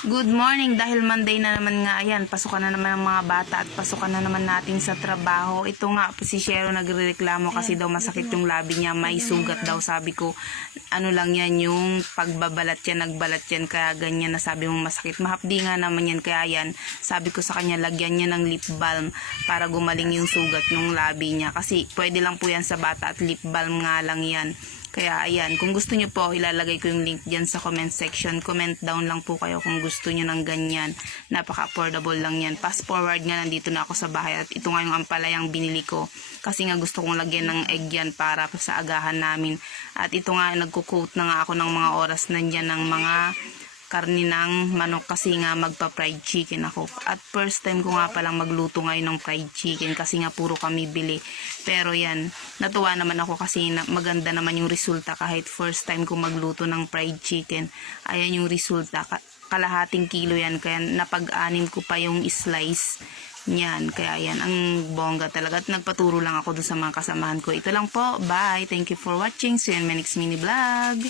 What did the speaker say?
Good morning dahil Monday na naman nga ayan, pasukan na naman ang mga bata at pasukan na naman natin sa trabaho. Ito nga si Shero nagrereklamo kasi daw masakit yung labi niya, may sugat daw sabi ko. Ano lang yan yung pagbabalat yan, nagbalat yan kaya ganyan na sabi mo masakit. Mahapdi nga naman yan kaya yan, sabi ko sa kanya lagyan niya ng lip balm para gumaling yung sugat ng labi niya kasi pwede lang po yan sa bata at lip balm nga lang yan. Kaya ayan, kung gusto nyo po, ilalagay ko yung link dyan sa comment section. Comment down lang po kayo kung gusto nyo ng ganyan. Napaka-affordable lang yan. Fast forward nga, nandito na ako sa bahay at ito nga yung ampalayang binili ko. Kasi nga gusto kong lagyan ng egg yan para sa agahan namin. At ito nga, nagko-quote na nga ako ng mga oras nandyan ng mga karni ng manok kasi nga magpa-fried chicken ako. At first time ko nga palang magluto ngayon ng fried chicken kasi nga puro kami bili. Pero yan, natuwa naman ako kasi maganda naman yung resulta kahit first time ko magluto ng fried chicken. Ayan yung resulta. Ka- kalahating kilo yan kaya napag-anim ko pa yung slice niyan. Kaya yan, ang bongga talaga. At nagpaturo lang ako dun sa mga kasamahan ko. Ito lang po. Bye. Thank you for watching. See you in my next mini vlog.